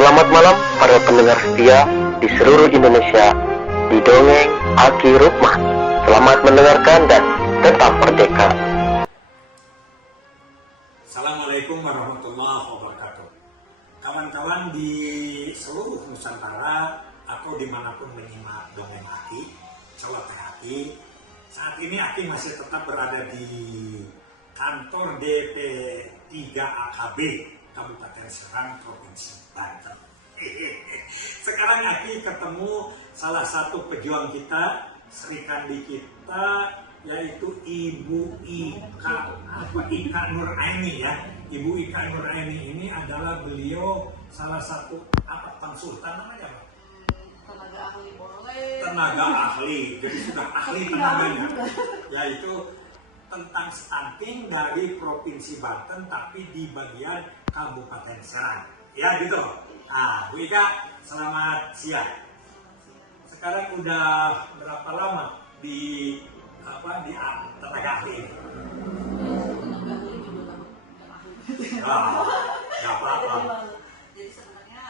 Selamat malam para pendengar setia di seluruh Indonesia di Dongeng Aki Rukman. Selamat mendengarkan dan tetap merdeka. Assalamualaikum warahmatullahi wabarakatuh. Kawan-kawan di seluruh Nusantara atau dimanapun menyimak Dongeng Aki, Cawateh Aki. Saat ini Aki masih tetap berada di kantor DP 3 AKB Kabupaten Serang, Provinsi Banten. Sekarang Aki ketemu salah satu pejuang kita, Sri Kandi kita, yaitu Ibu Ika Nuraini ya. Ibu Ika Nuraini ini adalah beliau salah satu konsultan namanya apa? Tenaga ahli boleh. Tenaga ahli, jadi sudah ahli tenaganya, yaitu tentang stunting dari Provinsi Banten tapi di bagian Kabupaten Serang. Ya gitu. Nah, Bu Ika, selamat siang. Sekarang udah berapa lama di tenaga ahli ini? Tenaga ahli juga nggak ahli. Nggak apa-apa. Jadi sebenarnya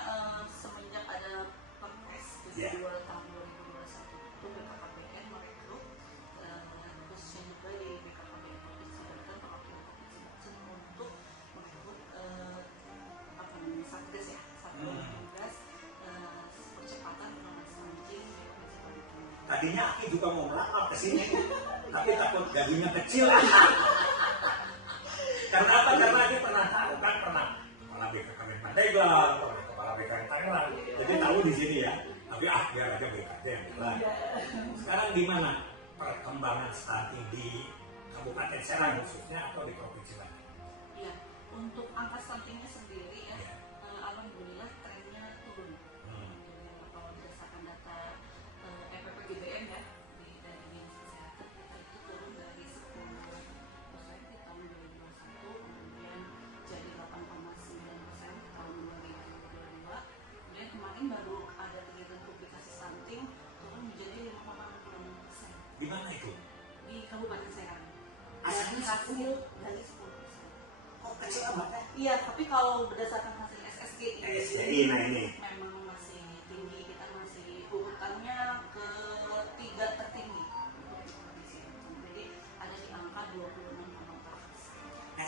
semenjak ada Perpres 72 tahun 2021 itu BKKBN merekrut khususnya juga di BKKBN Provinsi Banten perwakilan Provinsi Banten untuk merekrut satgas ya, satgas percepatan penanganan stunting di Provinsi Banten. Tadinya Aki juga mau melamar ke sini, tapi takut gajinya kecil. Karena apa? Karena Aki pernah tahu kan, pernah kepala BKKBN Pandeglang, kepala BKKBN Tangerang, jadi tahu di sini ya. Tapi biar aja BKKBN yang bilang. Sekarang di mana perkembangan stunting di Kabupaten Serang khususnya atau di Provinsi Banten? Iya, untuk angka stuntingnya sendiri ya, alhamdulillah trennya turun. Kalau berdasarkan data EPPGBM ya, dari Dinas Kesehatan kita itu turun dari 10% di tahun 2021, kemudian jadi 8,9% di tahun 2022. Kemudian kemarin baru ada kegiatan publikasi stunting turun menjadi 5,6%. Di mana itu? Di Kabupaten Serang. Asalnya Hasil dari 10%. Oh, kecil amat ya? Iya, tapi kalau berdasarkan hasil SSGI, nah ini. memang masih tinggi, kita masih urutannya ketiga tertinggi untuk di provinsi Banten. Jadi ada di angka 26,4%. Nah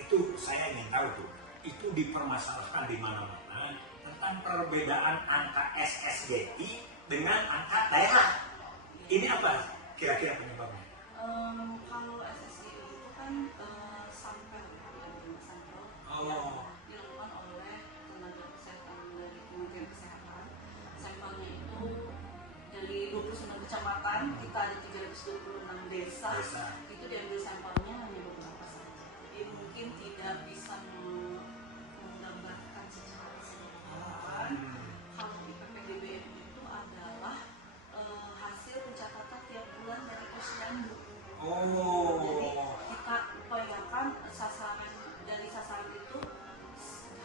itu saya ingin tahu tuh. Itu dipermasalahkan di mana-mana tentang perbedaan angka SSGI dengan angka daerah. Ini apa kira-kira penyebabnya? Kalau SSGI itu kan sampel dilakukan oleh tenaga kesehatan dari Kementerian Kesehatan. Sampelnya itu dari 29 kecamatan, kita ada 326 desa. Itu diambil sampelnya hanya beberapa saja. Jadi mungkin tidak bisa menggambarkan secara keseluruhan. Kalau IPPGBM itu adalah hasil pencatatan tiap bulan dari Posyandu. Jadi kita upayakan dari sasaran itu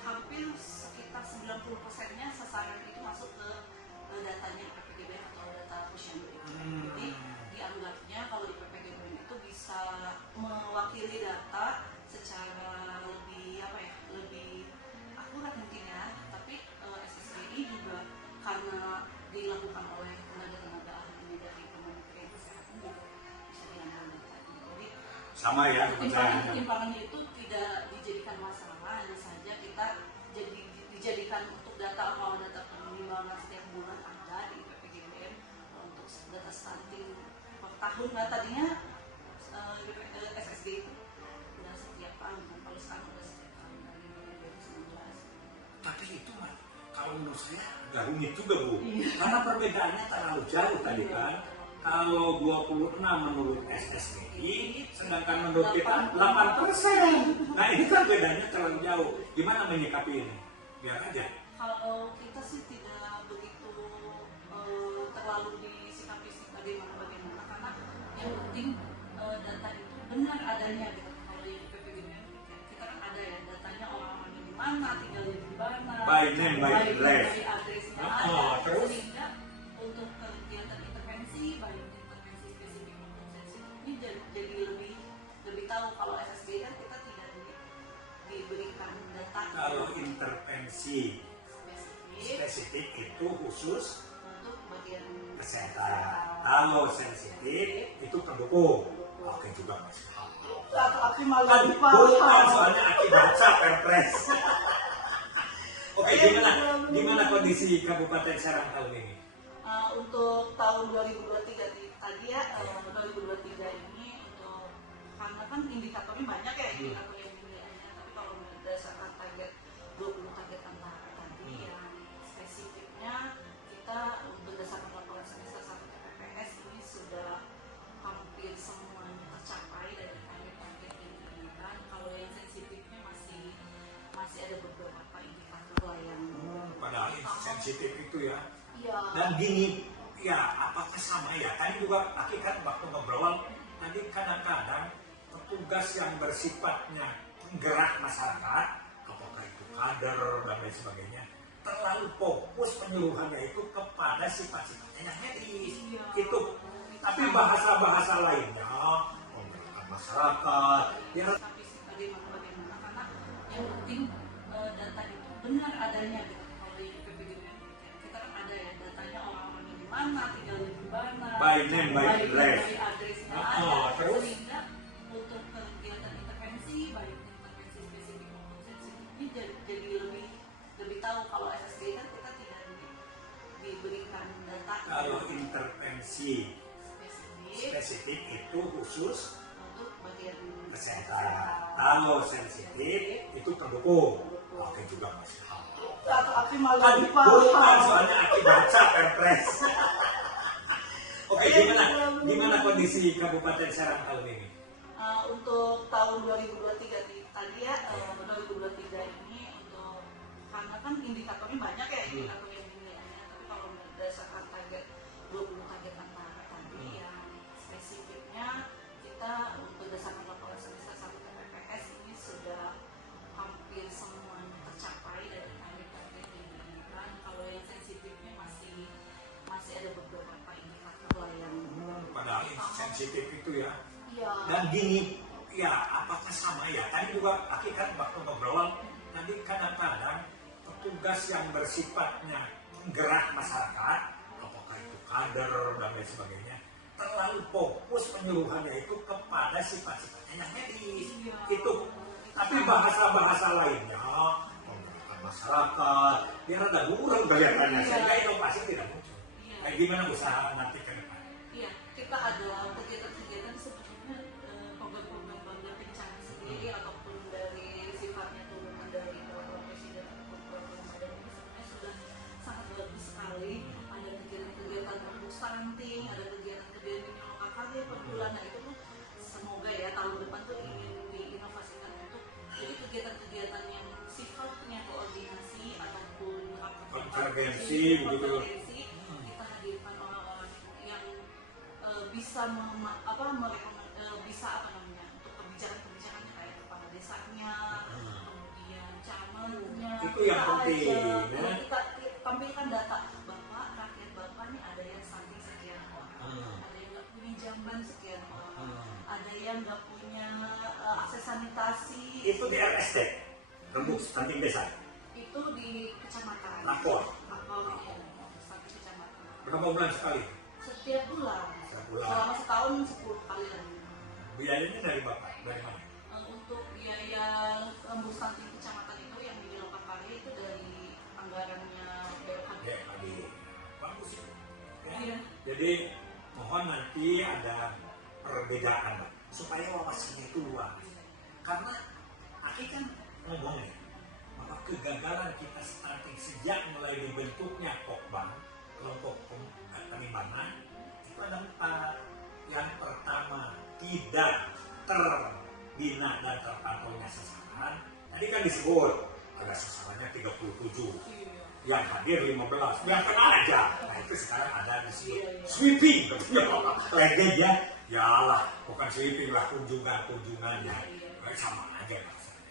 hampir sekitar 90%-nya sasaran itu masuk ke datanya IPPGBM atau data Posyandu itu. Jadi dianggapnya kalau IPPGBM itu bisa mewakili data secara lebih lebih akurat mungkin ya. Tapi SSGI juga karena dilakukan oleh tenaga ahli dari Kementerian Kesehatan juga bisa diambil datanya. Jadi Sama ya. timpangannya itu tidak dijadikan masalah, hanya saja kita dijadikan untuk data kalau data penimbangan setiap bulan ada di IPPGBM untuk data stunting per tahun. Nah tadinya SSG itu udah setiap tahun, kalau sekarang udah setiap tahun dari 2019. Tapi itu mah kalau menurut saya agak rumit juga Bu. Karena perbedaannya terlalu jauh tadi kan. Kalau 26 menurut SSGI, sedangkan menurut kita 8%. Nah ini kan bedanya terlalu jauh. Gimana menyikapi ini? Biar aja. Kalau kita sih tidak begitu terlalu disikapi bagaimana, karena yang penting data itu benar adanya gitu. Kalau di PPGBM kita kan ada ya datanya orang-orangnya di mana, tinggalnya di mana, By name, by address. addressnya Terus? sehingga untuk kegiatan intervensi, baik intervensi spesifik maupun sensitif ini jadi lebih tahu. Kalau SSB kan kita tidak diberikan data. Kalau intervensi sensitif itu khusus untuk bagian kesehatan. Kalau sensitif itu pendukung. Oke juga Mas. Tapi malah Kan bukan soalnya Aki baca Perpres. Oke, gimana kondisi Kabupaten Serang tahun ini? Untuk tahun 2023 tadi ya, 2023 ini untuk karena kan indikatornya banyak ya, indikator yang dinilainya, tapi kalau berdasarkan target 20 target antara tadi yang spesifiknya kita berdasarkan laporan semester 1 TPPS ini sudah hampir semuanya tercapai dari target-target yang diinginkan. Kalau yang sensitifnya masih ada beberapa indikator lah yang Padahal sensitif itu ya. iya. Dan gini, ya apakah sama ya? Tadi juga Aki kan waktu ngobrol, tadi kadang-kadang petugas yang bersifatnya penggerak masyarakat, apakah itu kader dan lain sebagainya, terlalu fokus penyuluhannya itu kepada sifat-sifatnya yang medis. Iya. Itu. Tapi bahasa-bahasa lainnya, penggerakkan masyarakat, ya Tapi bagaimana karena yang penting data itu benar adanya gitu. Kalau di PPDB kita kan ada ya datanya orang-orangnya di mana, tinggal di mana, by name, by address. addressnya Oh, ada, terus? sehingga untuk kegiatan intervensi baik intervensi spesifik maupun sensitif ini jadi lebih tahu. Kalau SSD kan kita tidak diberikan data kalau intervensi spesifik itu khusus untuk bagian kesehatan. Kalau sensitif itu pendukung. Oke juga Mas. tapi malah Kan bukan soalnya Aki baca Perpres. Oke, gimana kondisi Kabupaten Serang tahun ini? Untuk tahun 2023 tadi ya, 2023 ini untuk karena kan indikatornya banyak ya, indikator yang dinilainya, tapi kalau berdasarkan target 20 target antara tadi yang spesifiknya kita berdasarkan laporan semester 1 TPPS ini sudah hampir semuanya tercapai dari target-target yang diinginkan. Kalau yang sensitifnya masih ada beberapa indikator lah yang Padahal sensitif itu ya. iya. Dan gini, ya apakah sama ya? Tadi juga Aki kan waktu ngobrol, tadi kadang-kadang petugas yang bersifatnya penggerak masyarakat, apakah itu kader dan lain sebagainya, terlalu fokus penyuluhannya itu kepada sifat-sifatnya yang medis. Itu. Tapi bahasa-bahasa lainnya, penggerakkan masyarakat, biar ada kurang kelihatannya, sehingga inovasi tidak muncul. Nah, gimana usaha nanti ke depan? Iya, kita ada kegiatan-kegiatan sebetulnya program-program bangga bencana sendiri ataupun dari sifatnya turunan dari Bapak Presiden ataupun program badan ini sebenarnya sudah sangat bagus sekali. Ada kegiatan-kegiatan untuk stunting, ada kegiatan-kegiatan yang lokal karya per bulan. Nah itu tuh semoga ya tahun depan tuh ingin diinovasikan untuk jadi kegiatan-kegiatan yang sifatnya koordinasi ataupun Konvergensi, begitu. kita hadirkan orang-orang yang bisa bisa untuk kebijakan-kebijakan kayak kepala desanya, kemudian camatnya. Itu yang penting, ya. Kita tampilkan data bapak, rakyat bapak nih ada yang stunting sekian orang, ada yang nggak punya jamban sekian orang, ada yang nggak punya akses sanitasi. Itu di RSD, rembuk stunting desa. Itu di kecamatan. Lapor. Ya, stunting kecamatan. Berapa bulan sekali? Setiap bulan. Setiap bulan. Selama setahun 10 kali lagi. Biayanya dari bapak, dari mana? Untuk biaya rembuk stunting kecamatan itu yang di lokal karya itu dari anggarannya BLKD. Ya, tadi bagus itu. Ya. Iya. Jadi mohon nanti ada perbedaan Pak, supaya wawasannya itu luas. Karena Aki kan ngomong nih bahwa kegagalan kita stunting sejak mulai dibentuknya Kokbang, kelompok penimbangan, itu ada 4. Yang pertama, tidak terbina dan terpantaunya sasaran. Tadi kan disebut ada sasarannya 37, yang hadir 15, yang kena aja. Nah itu sekarang ada disebut sweeping, legend ya. Ya Allah, bukan sweeping lah, kunjungan-kunjungannya, sama aja rasanya.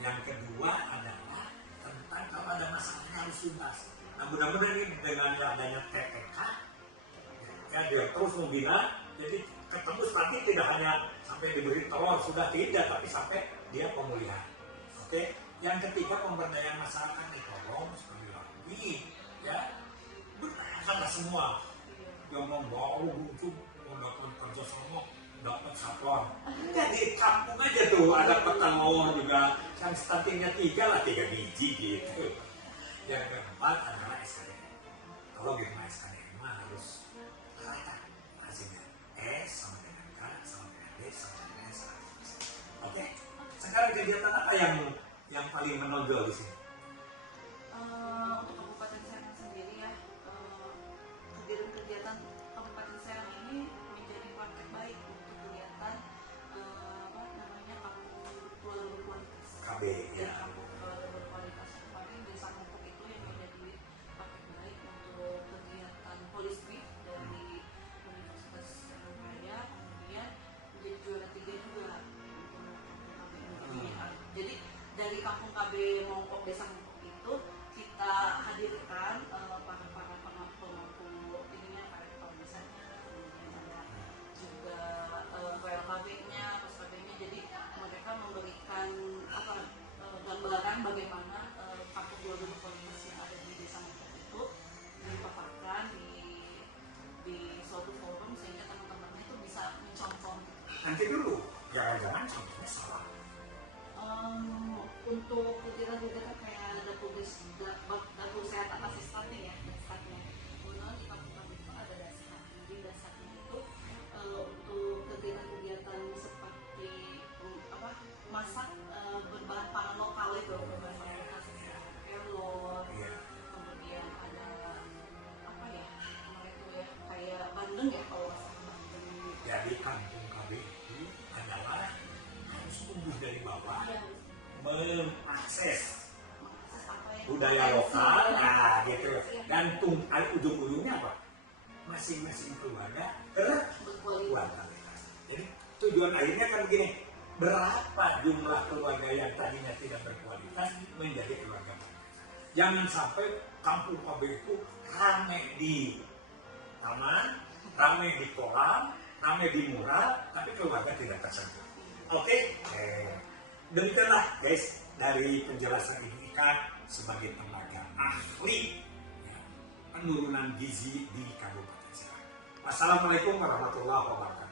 Yang kedua adalah tentang kalau ada masalahnya harus tuntas. Nah mudah-mudahan ini dengan adanya TPK, ya dia terus membina, jadi ketemu tapi tidak hanya sampai diberi telur sudah tidak, tapi sampai dia pemulihan. Oke. Yang ketiga pemberdayaan masyarakat ditolong sekali lagi, ya semua. Yang membawa lucu, dapat kerja sama, dapat saplon. Jadi kampung aja tuh ada petelur juga. Yang stuntingnya 3 biji gitu. Yang keempat adalah SKDN. Kalau gitu SKDN mah harus rata hasilnya. S sama dengan K sama dengan D sama dengan S. Oke. Sekarang kegiatan apa yang paling menonjol di sini? Untuk Kabupaten Serang sendiri ya, kegiatan Kabupaten Serang ini menjadi praktek baik untuk kegiatan apa namanya kampung keluarga berkualitas. KB ya. Kampung keluarga berkualitas kemarin di Sampok itu yang menjadi praktek baik untuk kegiatan Polisweek dari Universitas Sriwijaya, kemudian menjadi juara 3 juga untuk KB ini. Jadi dari kampung KB Mongkok Desa Mongkok itu kita hadirkan para pemangku ininya para misalnya, kemudian ada juga PLKB-nya, PSKB-nya. Jadi mereka memberikan gambaran bagaimana kampung keluarga berkualitas yang ada di Desa Mongkok itu dipaparkan di suatu forum sehingga teman-teman itu bisa mencontoh. Nanti dulu, jangan-jangan contohnya salah. Untuk kegiatan-kegiatan kayak dapur sehat atas stunting ya, dasarnya. Kemudian di kampung kami itu ada dasar. Jadi dasarnya itu untuk kegiatan-kegiatan seperti masak berbahan pangan lokal itu, berbahan pangan lokal seperti telur, kemudian ada apa ya, kemarin itu ya kayak bandeng ya kalau masak bandeng. Jadi kampung KB itu adalah harus tumbuh dari bawah, mengakses budaya lokal, nah gitu. Dan ujung-ujungnya apa? Masing-masing keluarga berkualitas. Jadi tujuan akhirnya kan begini, berapa jumlah keluarga yang tadinya tidak berkualitas menjadi keluarga berkualitas. Jangan sampai kampung KB itu ramai di taman, ramai di kolam, ramai di mural, tapi keluarga tidak tersentuh. Oke? Demikianlah guys dari penjelasan Ibu Ika sebagai tenaga ahli penurunan gizi di Kabupaten Serang. Wassalamualaikum warahmatullahi wabarakatuh.